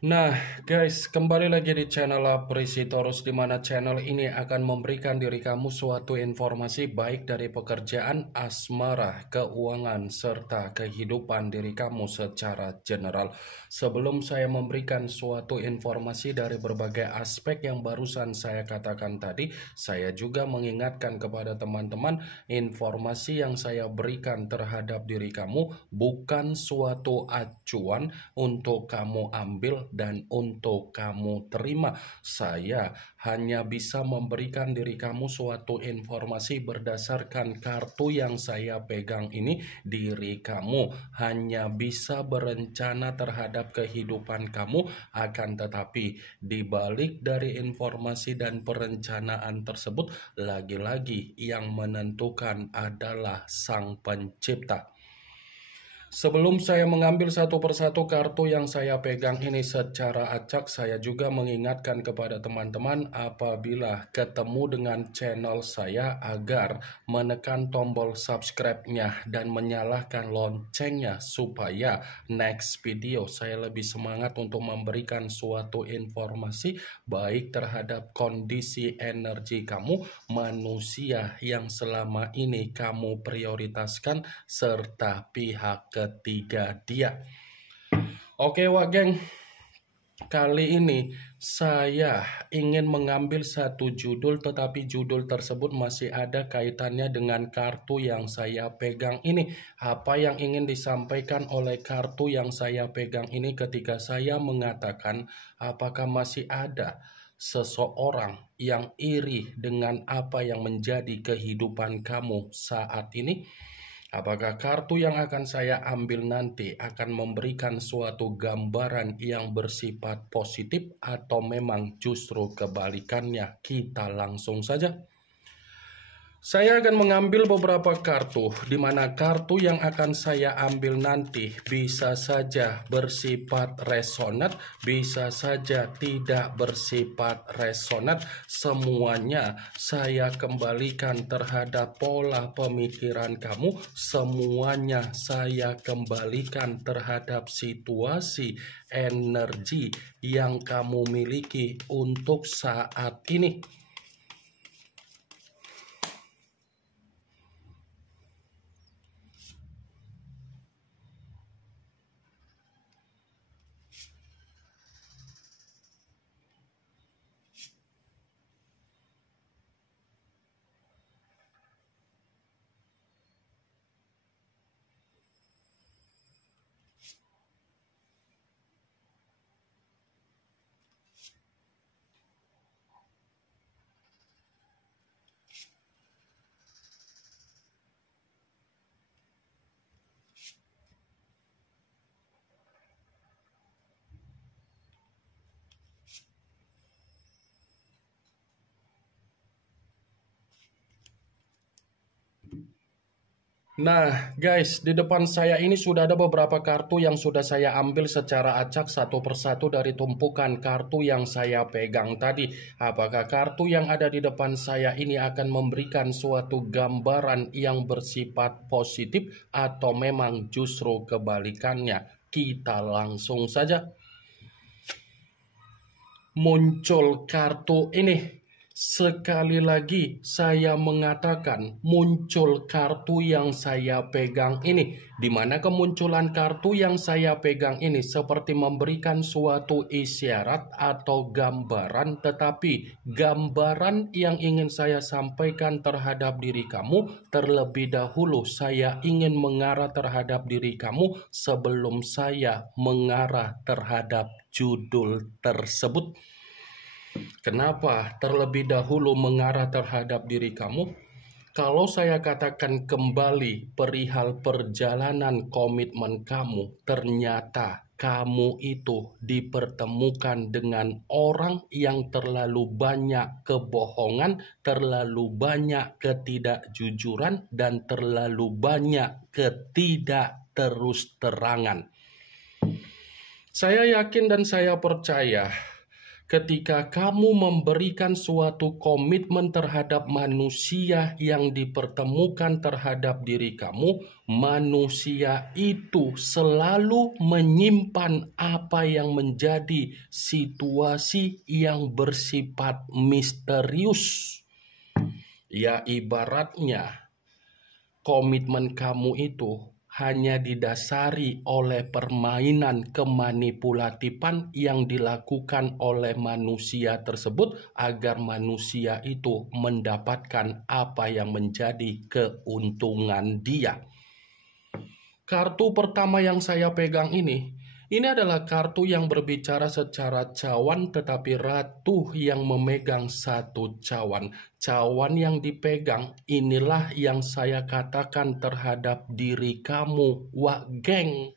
Nah, guys, kembali lagi di channel Apresitorus, di mana channel ini akan memberikan diri kamu suatu informasi baik dari pekerjaan, asmara, keuangan, serta kehidupan diri kamu secara general. Sebelum saya memberikan suatu informasi dari berbagai aspek yang barusan saya katakan tadi, saya juga mengingatkan kepada teman-teman, informasi yang saya berikan terhadap diri kamu bukan suatu acuan untuk kamu ambil dan untuk kamu terima. Saya hanya bisa memberikan diri kamu suatu informasi berdasarkan kartu yang saya pegang ini. Diri kamu hanya bisa berencana terhadap kehidupan kamu, akan tetapi di balik dari informasi dan perencanaan tersebut, lagi-lagi yang menentukan adalah Sang Pencipta. Sebelum saya mengambil satu persatu kartu yang saya pegang ini secara acak, saya juga mengingatkan kepada teman-teman apabila ketemu dengan channel saya agar menekan tombol subscribe-nya dan menyalakan loncengnya supaya next video saya lebih semangat untuk memberikan suatu informasi baik terhadap kondisi energi kamu, manusia yang selama ini kamu prioritaskan, serta pihak ketiga dia. Oke wak geng, kali ini saya ingin mengambil satu judul, tetapi judul tersebut masih ada kaitannya dengan kartu yang saya pegang ini. Apa yang ingin disampaikan oleh kartu yang saya pegang ini ketika saya mengatakan apakah masih ada seseorang yang iri dengan apa yang menjadi kehidupan kamu saat ini? Apakah kartu yang akan saya ambil nanti akan memberikan suatu gambaran yang bersifat positif atau memang justru kebalikannya? Kita langsung saja. Saya akan mengambil beberapa kartu, di mana kartu yang akan saya ambil nanti bisa saja bersifat resonat, bisa saja tidak bersifat resonat. Semuanya saya kembalikan terhadap pola pemikiran kamu, semuanya saya kembalikan terhadap situasi energi yang kamu miliki untuk saat ini. Nah guys, di depan saya ini sudah ada beberapa kartu yang sudah saya ambil secara acak satu persatu dari tumpukan kartu yang saya pegang tadi. Apakah kartu yang ada di depan saya ini akan memberikan suatu gambaran yang bersifat positif atau memang justru kebalikannya? Kita langsung saja. Muncul kartu ini. Sekali lagi saya mengatakan muncul kartu yang saya pegang ini, di mana kemunculan kartu yang saya pegang ini seperti memberikan suatu isyarat atau gambaran, tetapi gambaran yang ingin saya sampaikan terhadap diri kamu, terlebih dahulu saya ingin mengarah terhadap diri kamu sebelum saya mengarah terhadap judul tersebut. Kenapa terlebih dahulu mengarah terhadap diri kamu? Kalau saya katakan kembali perihal perjalanan komitmen kamu, ternyata kamu itu dipertemukan dengan orang yang terlalu banyak kebohongan, terlalu banyak ketidakjujuran, dan terlalu banyak ketidakterus terangan. Saya yakin dan saya percaya Ketika kamu memberikan suatu komitmen terhadap manusia yang dipertemukan terhadap diri kamu, manusia itu selalu menyimpan apa yang menjadi situasi yang bersifat misterius. Ya, ibaratnya komitmen kamu itu hanya didasari oleh permainan kemanipulatifan yang dilakukan oleh manusia tersebut agar manusia itu mendapatkan apa yang menjadi keuntungan dia. Kartu pertama yang saya pegang ini adalah kartu yang berbicara secara cawan, tetapi ratu yang memegang satu cawan. Cawan yang dipegang inilah yang saya katakan terhadap diri kamu, wak geng.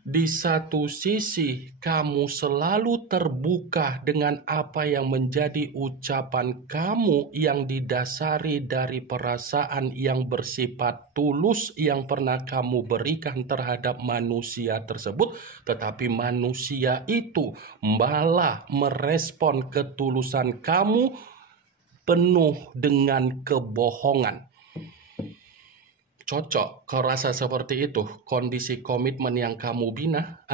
Di satu sisi, kamu selalu terbuka dengan apa yang menjadi ucapan kamu yang didasari dari perasaan yang bersifat tulus yang pernah kamu berikan terhadap manusia tersebut, tetapi manusia itu malah merespon ketulusan kamu penuh dengan kebohongan. Cocok kau rasa seperti itu kondisi komitmen yang kamu bina?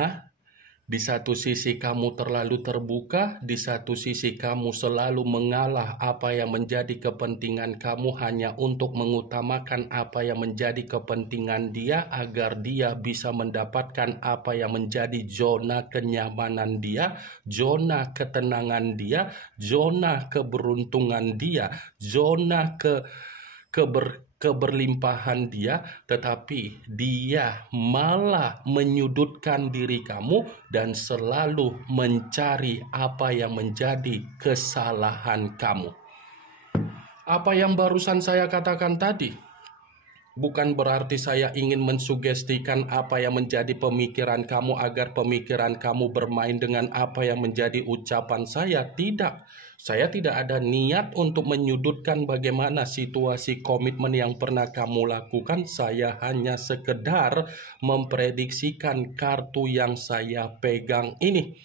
Di satu sisi kamu terlalu terbuka, di satu sisi kamu selalu mengalah apa yang menjadi kepentingan kamu hanya untuk mengutamakan apa yang menjadi kepentingan dia agar dia bisa mendapatkan apa yang menjadi zona kenyamanan dia, zona ketenangan dia, zona keberuntungan dia, zona keberlimpahan dia, tetapi dia malah menyudutkan diri kamu dan selalu mencari apa yang menjadi kesalahan kamu. Apa yang barusan saya katakan tadi bukan berarti saya ingin mensugestikan apa yang menjadi pemikiran kamu agar pemikiran kamu bermain dengan apa yang menjadi ucapan saya. Tidak. Saya tidak ada niat untuk menyudutkan bagaimana situasi komitmen yang pernah kamu lakukan. Saya hanya sekedar memprediksikan kartu yang saya pegang ini.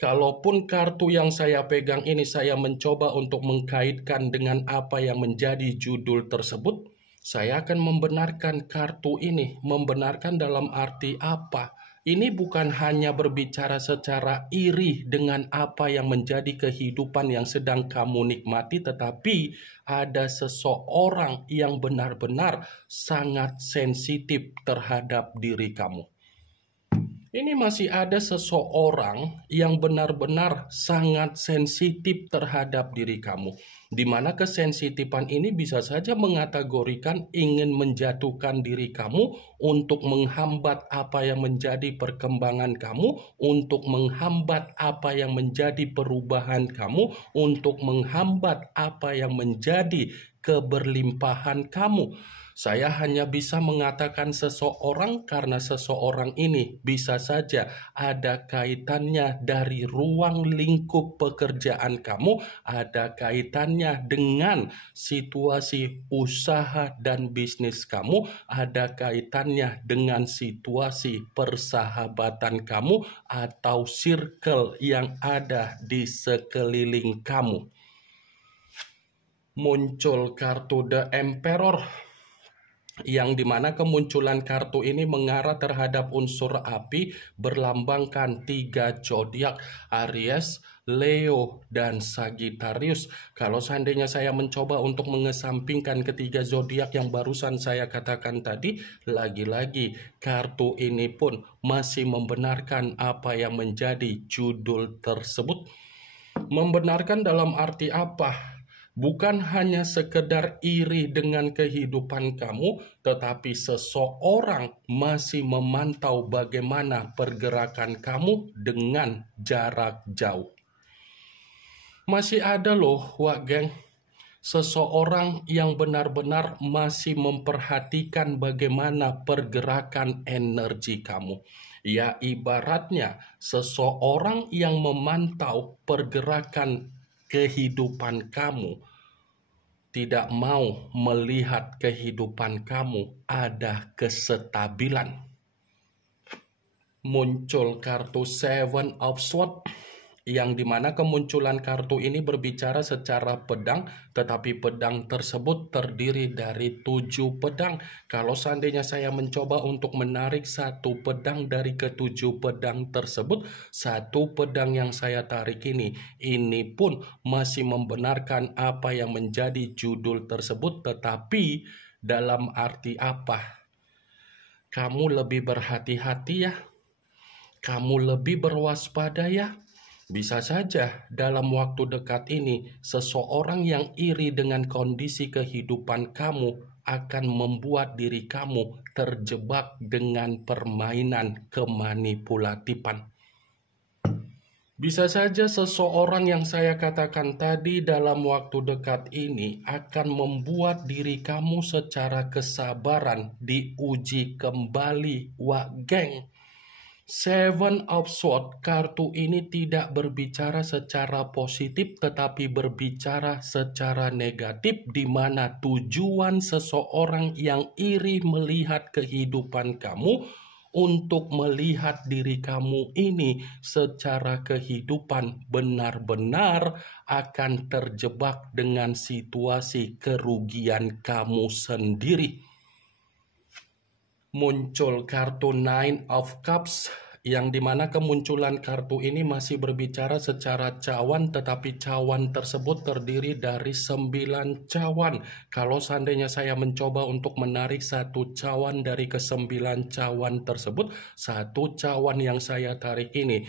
Kalaupun kartu yang saya pegang ini saya mencoba untuk mengkaitkan dengan apa yang menjadi judul tersebut, saya akan membenarkan kartu ini. Membenarkan dalam arti apa? Ini bukan hanya berbicara secara iri dengan apa yang menjadi kehidupan yang sedang kamu nikmati, tetapi ada seseorang yang benar-benar sangat sensitif terhadap diri kamu. Ini masih ada seseorang yang benar-benar sangat sensitif terhadap diri kamu, di mana kesensitifan ini bisa saja mengategorikan ingin menjatuhkan diri kamu untuk menghambat apa yang menjadi perkembangan kamu, untuk menghambat apa yang menjadi perubahan kamu, untuk menghambat apa yang menjadi keberlimpahan kamu. Saya hanya bisa mengatakan seseorang karena seseorang ini bisa saja ada kaitannya dari ruang lingkup pekerjaan kamu, ada kaitannya dengan situasi usaha dan bisnis kamu, ada kaitannya dengan situasi persahabatan kamu atau circle yang ada di sekeliling kamu. Muncul kartu The Emperor, yang dimana kemunculan kartu ini mengarah terhadap unsur api berlambangkan 3 zodiak, Aries, Leo, dan Sagittarius. Kalau seandainya saya mencoba untuk mengesampingkan ketiga zodiak yang barusan saya katakan tadi, lagi-lagi kartu ini pun masih membenarkan apa yang menjadi judul tersebut. Membenarkan dalam arti apa? Bukan hanya sekedar iri dengan kehidupan kamu, tetapi seseorang masih memantau bagaimana pergerakan kamu dengan jarak jauh. Masih ada loh, wak geng, seseorang yang benar-benar masih memperhatikan bagaimana pergerakan energi kamu. Ya, ibaratnya seseorang yang memantau pergerakan kehidupan kamu, tidak mau melihat kehidupan kamu ada kesestabilan. Muncul kartu Seven of Swords, yang dimana kemunculan kartu ini berbicara secara pedang, tetapi pedang tersebut terdiri dari 7 pedang. Kalau seandainya saya mencoba untuk menarik satu pedang dari ketujuh pedang tersebut, satu pedang yang saya tarik ini pun masih membenarkan apa yang menjadi judul tersebut, tetapi dalam arti apa? Kamu lebih berhati-hati ya? Kamu lebih berwaspada ya? Bisa saja dalam waktu dekat ini, seseorang yang iri dengan kondisi kehidupan kamu akan membuat diri kamu terjebak dengan permainan kemanipulatifan. Bisa saja seseorang yang saya katakan tadi dalam waktu dekat ini akan membuat diri kamu secara kesabaran diuji kembali, wah geng. Seven of Swords, kartu ini tidak berbicara secara positif tetapi berbicara secara negatif, di mana tujuan seseorang yang iri melihat kehidupan kamu untuk melihat diri kamu ini secara kehidupan benar-benar akan terjebak dengan situasi kerugian kamu sendiri. Muncul kartu Nine of Cups, yang dimana kemunculan kartu ini masih berbicara secara cawan, tetapi cawan tersebut terdiri dari 9 cawan. Kalau seandainya saya mencoba untuk menarik satu cawan dari ke-9 cawan tersebut, satu cawan yang saya tarik ini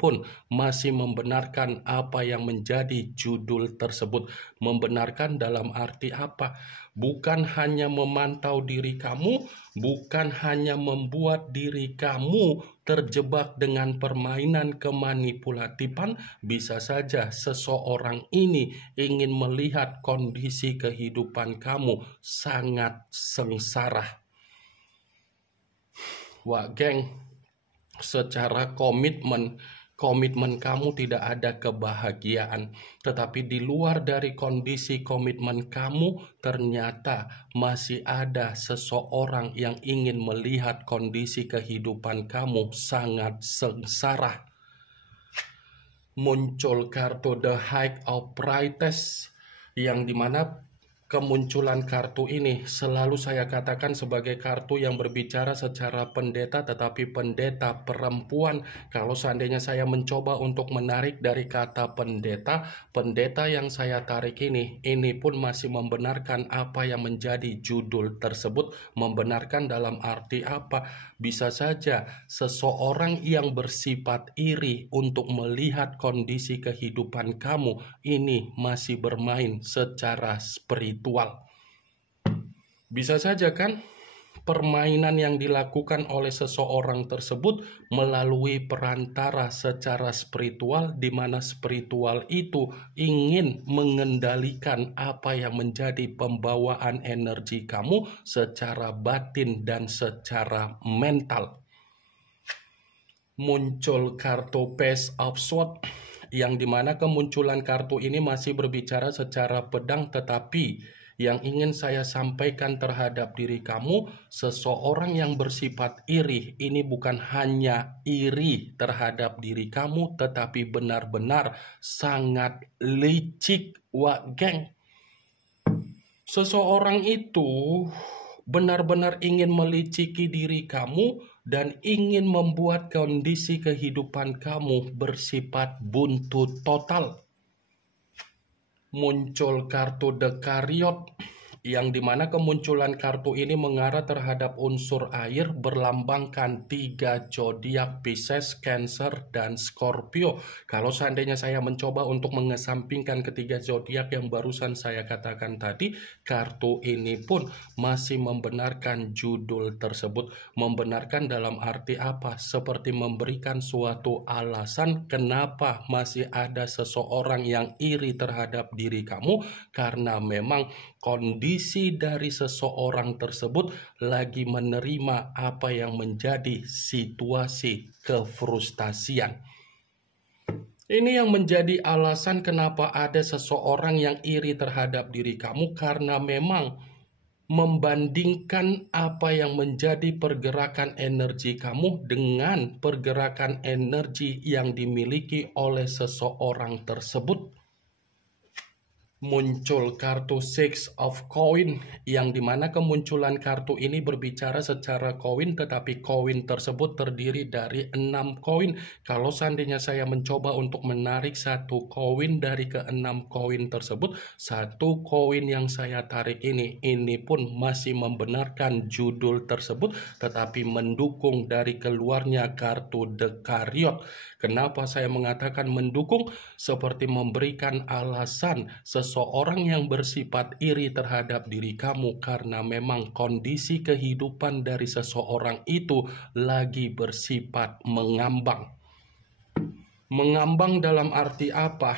pun masih membenarkan apa yang menjadi judul tersebut. Membenarkan dalam arti apa? Bukan hanya memantau diri kamu, bukan hanya membuat diri kamu terjebak dengan permainan kemanipulatifan, bisa saja seseorang ini ingin melihat kondisi kehidupan kamu sangat sengsara. Wah geng, secara komitmen kamu tidak ada kebahagiaan, tetapi di luar dari kondisi komitmen kamu ternyata masih ada seseorang yang ingin melihat kondisi kehidupan kamu sangat sengsara. Muncul kartu The High of Priestess, yang dimana kemunculan kartu ini selalu saya katakan sebagai kartu yang berbicara secara pendeta, tetapi pendeta perempuan. Kalau seandainya saya mencoba untuk menarik dari kata pendeta, pendeta yang saya tarik ini pun masih membenarkan apa yang menjadi judul tersebut. Membenarkan dalam arti apa? Bisa saja seseorang yang bersifat iri untuk melihat kondisi kehidupan kamu ini masih bermain secara spiritual. Bisa saja kan permainan yang dilakukan oleh seseorang tersebut melalui perantara secara spiritual, di mana spiritual itu ingin mengendalikan apa yang menjadi pembawaan energi kamu secara batin dan secara mental. Muncul kartu Page of Swords, yang dimana kemunculan kartu ini masih berbicara secara pedang, tetapi yang ingin saya sampaikan terhadap diri kamu, seseorang yang bersifat iri ini bukan hanya iri terhadap diri kamu, tetapi benar-benar sangat licik, wah geng. Seseorang itu benar-benar ingin meliciki diri kamu dan ingin membuat kondisi kehidupan kamu bersifat buntu total. Muncul kartu The Chariot, yang dimana kemunculan kartu ini mengarah terhadap unsur air, berlambangkan 3 zodiak Pisces, Cancer, dan Scorpio. Kalau seandainya saya mencoba untuk mengesampingkan ketiga zodiak yang barusan saya katakan tadi, kartu ini pun masih membenarkan judul tersebut. Membenarkan dalam arti apa? Seperti memberikan suatu alasan kenapa masih ada seseorang yang iri terhadap diri kamu, karena memang kondisi dari seseorang tersebut lagi menerima apa yang menjadi situasi kefrustasian. Ini yang menjadi alasan kenapa ada seseorang yang iri terhadap diri kamu, karena memang membandingkan apa yang menjadi pergerakan energi kamu dengan pergerakan energi yang dimiliki oleh seseorang tersebut. Muncul kartu Six of Coin, yang dimana kemunculan kartu ini berbicara secara koin, tetapi koin tersebut terdiri dari 6 koin. Kalau seandainya saya mencoba untuk menarik satu koin dari ke-6 koin tersebut, satu koin yang saya tarik ini pun masih membenarkan judul tersebut, tetapi mendukung dari keluarnya kartu The Chariot. Kenapa saya mengatakan mendukung? Seperti memberikan alasan seseorang yang bersifat iri terhadap diri kamu karena memang kondisi kehidupan dari seseorang itu lagi bersifat mengambang. Mengambang dalam arti apa?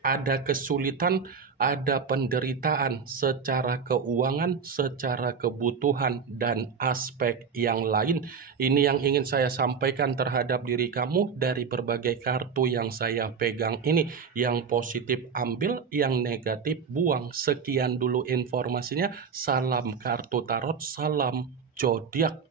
Ada kesulitan, ada penderitaan secara keuangan, secara kebutuhan, dan aspek yang lain. Ini yang ingin saya sampaikan terhadap diri kamu dari berbagai kartu yang saya pegang ini. Yang positif ambil, yang negatif buang. Sekian dulu informasinya. Salam kartu tarot, salam zodiak.